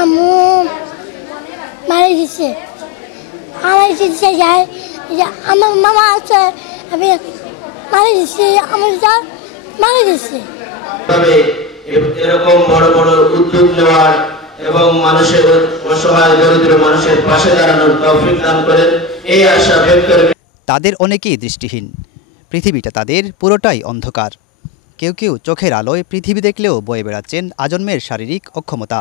আম্মু মারা গেছে। আমার দিচ্ছে যায় যে আমার মামা আছে, আমি মারা গেছি, আমার যা মারা গেছে। তবে এরকম বড় বড় উদ্যোগ নেওয়ার এবং মানুষের অসহায় দরিদ্র মানুষের পাশে দাঁড়ানোর তৌফিক দান করেন এই আশা ব্যক্ত করে। তাদের অনেকেই দৃষ্টিহীন, পৃথিবীটা তাদের পুরোটাই অন্ধকার। কেউ কেউ চোখের আলোয় পৃথিবী দেখলেও বয়ে বেড়াচ্ছেন আজন্মের শারীরিক অক্ষমতা।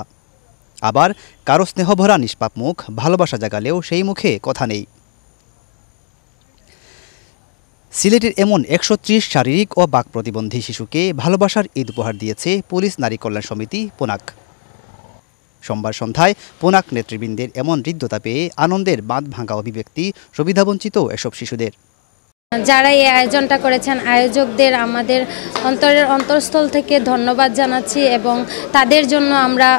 আবার কারো স্নেহভরা নিষ্পাপ মুখ ভালোবাসা জাগালেও সেই মুখে কথা নেই। সিলেটের এমন ১৩০ শারীরিক ও বাক প্রতিবন্ধী শিশুকে ভালোবাসার ঈদ উপহার দিয়েছে পুলিশ নারী কল্যাণ সমিতি পুনাক। সোমবার সন্ধ্যায় পুনাক নেতৃবৃন্দের এমন হৃদ্যতা পেয়ে আনন্দের বাঁধ ভাঙা অভিব্যক্তি সুবিধাবঞ্চিত এসব শিশুদের। যারা এই আয়োজনটা করেছেন আয়োজকদের আমাদের অন্তরের অন্তঃস্থল থেকে ধন্যবাদ জানাচ্ছি এবং তাদের জন্য আমরা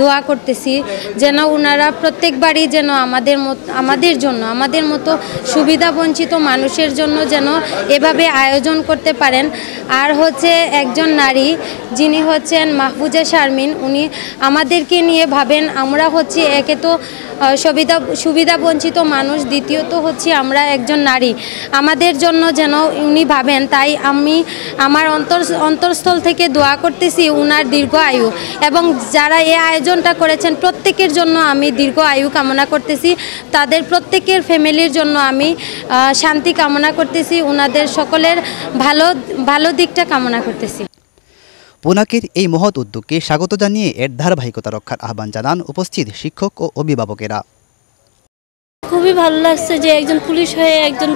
দোয়া করতেছি যেন ওনারা প্রত্যেকবারই যেন আমাদের মতো সুবিধাবঞ্চিত মানুষের জন্য যেন এভাবে আয়োজন করতে পারেন। আর হচ্ছে একজন নারী যিনি হচ্ছেন মাহফুজা শারমিন, উনি আমাদেরকে নিয়ে ভাবেন। আমরা হচ্ছে একে তো সুবিধাবঞ্চিত মানুষ, দ্বিতীয়ত হচ্ছে আমরা একজন নারী, আমাদের জন্য যেন উনি ভাবেন। তাই আমি আমার অন্তরস্থল থেকে দোয়া করতেছি উনার দীর্ঘ আয়ু, এবং যারা এই আয়োজনটা করেছেন প্রত্যেকের জন্য আমি দীর্ঘ আয়ু কামনা করতেছি। তাদের প্রত্যেকের ফ্যামিলির জন্য আমি শান্তি কামনা করতেছি, ওনাদের সকলের ভালো দিকটা কামনা করতেছি। পুনাকের এই মহৎ উদ্যোগকে স্বাগত জানিয়ে এর ধারাবাহিকতা রক্ষার আহ্বান জানান উপস্থিত শিক্ষক ও অভিভাবকেরা। খুবই ভালো লাগছে যে একজন পুলিশ হয়ে একজন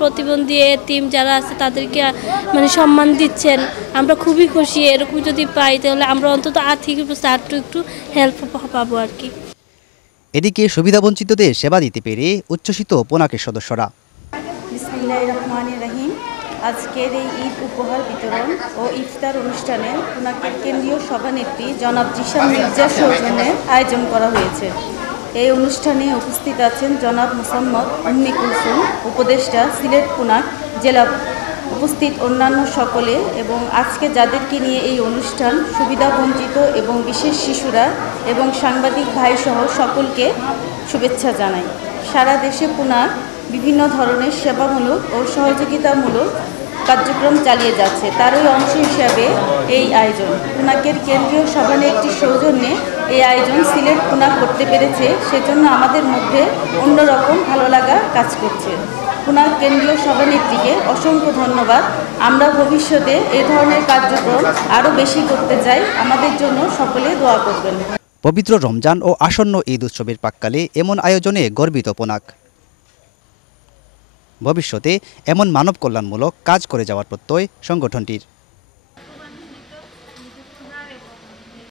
প্রতিবন্ধী টিম যারা আছে তাদেরকে মানে সম্মান দিচ্ছেন। আমরা খুবই খুশি। এরকম যদি পাই তাহলে আমরা অন্তত আর্থিক অবস্থা একটু হেল্প পাবো আর কি। এদিকে সুবিধাবঞ্চিতদের সেবা দিতে পেরে উচ্ছ্বসিত পুনাকের সদস্যরা। বিসমিল্লাহির রহমানির রহিম। আজকের এই ঈদ উপহার বিতরণ ও ইফতার অনুষ্ঠানে পুনাকের কেন্দ্রীয় সভানেত্রী জনাব জিশান মির্জার সৌজন্যে আয়োজন করা হয়েছে। এই অনুষ্ঠানে উপস্থিত আছেন জনাব মোসাম্মদ উম্মি কুলসুম, উপদেষ্টা সিলেট পুনাক জেলা, উপস্থিত অন্যান্য সকলে এবং আজকে যাদেরকে নিয়ে এই অনুষ্ঠান সুবিধাবঞ্চিত এবং বিশেষ শিশুরা এবং সাংবাদিক ভাইসহ সকলকে শুভেচ্ছা জানাই। সারা দেশে পুনাক বিভিন্ন ধরনের সেবামূলক ও সহযোগিতামূলক কার্যক্রম চালিয়ে যাচ্ছে। তারই অংশ হিসাবে এই আয়োজন। পুনাকের কেন্দ্রীয় সভানেত্রীর সৌজন্যে এই আয়োজন সিলেট পুনাক করতে পেরেছে, সেজন্য আমাদের মধ্যে অন্যরকম ভালো লাগা কাজ করছে। পুনাক কেন্দ্রীয় সভানেত্রীকে অসংখ্য ধন্যবাদ। আমরা ভবিষ্যতে এই ধরনের কার্যক্রম আরও বেশি করতে চাই। আমাদের জন্য সকলে দোয়া করবেন। পবিত্র রমজান ও আসন্ন ঈদ উৎসবের প্রাক্কালে এমন আয়োজনে গর্বিত পুনাক। ভবিষ্যতে এমন মানব কল্যাণমূলক কাজ করে যাওয়ার প্রত্যয় সংগঠনটির।